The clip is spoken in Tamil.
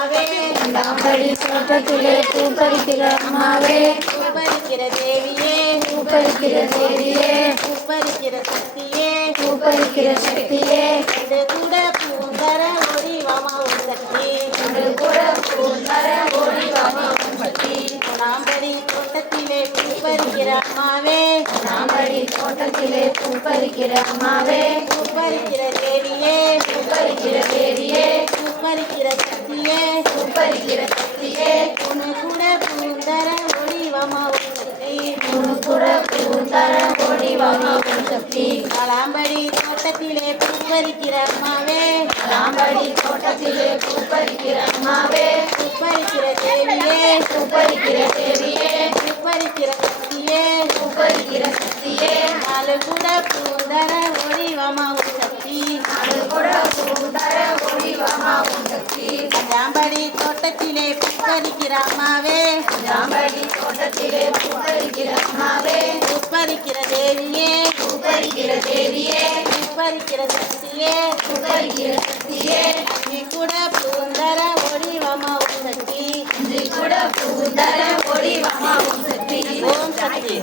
அம்மாவே தாம்படி தோட்டத்திலே பூப்பறிக்கிற அம்மாவே பூப்பறிக்கிற தேவியே பூப்பறிக்கிற தேவியே பூப்பறிக்கிற சக்தியே பூப்பறிக்கிற சக்தியே இது கூட பூந்தர ஒளிவமா உன் சக்தி அது கூட பூந்தர ஓடிவாமா உன் சக்தி நாம்படி தோட்டத்திலே பூப்பறிக்கிற அம்மாவே தாம்படி தோட்டத்திலே பூப்பறிக்கிற அம்மாவே பூப்பறிக்கிற தேவியே பூப்பறிக்கிற தேவியே பூப்பறிக்கிற சக்தியே பூப்பறிக்கிற சக்தியே உன்னு கூட பூந்தர ஒளிவமா உன் சக்தி உன் கூட பூந்தர ஓடிவாமா உன் சக்தி காளாம்படி தோட்டத்திலே பூப்பறிக்கிற அம்மாவே தாம்படி தோட்டத்திலே பூப்பறிக்கிற அம்மாவே பூப்பறிக்கிற தேவியே பூப்பறிக்கிற தேவியே பூப்பறிக்கிற சக்தியே பூப்பறிக்கிற சக்தியே நாலு கூட பூந்தர ஒளிவமா உன் சக்தி அது கூட பூந்தர ஓடிவாமா உன் சக்தி காளாம்படி தோட்டத்திலே பூப்பறிக்கிற அம்மாவே தாம்படி தோட்டத்திலே பூப்பறிக்கிற அம்மாவே பூப்பறிக்கிற தேவியே பூப்பறிக்கிற தேவியே பூப்பறிக்கிற சக்தியே பூப்பறிக்கிற சக்தியே நீ கூட பூந்தர ஒளிவமா உன் சக்தி இது கூட பூந்தர ஓடிவாமா உன் சக்தி ஓம் சக்தி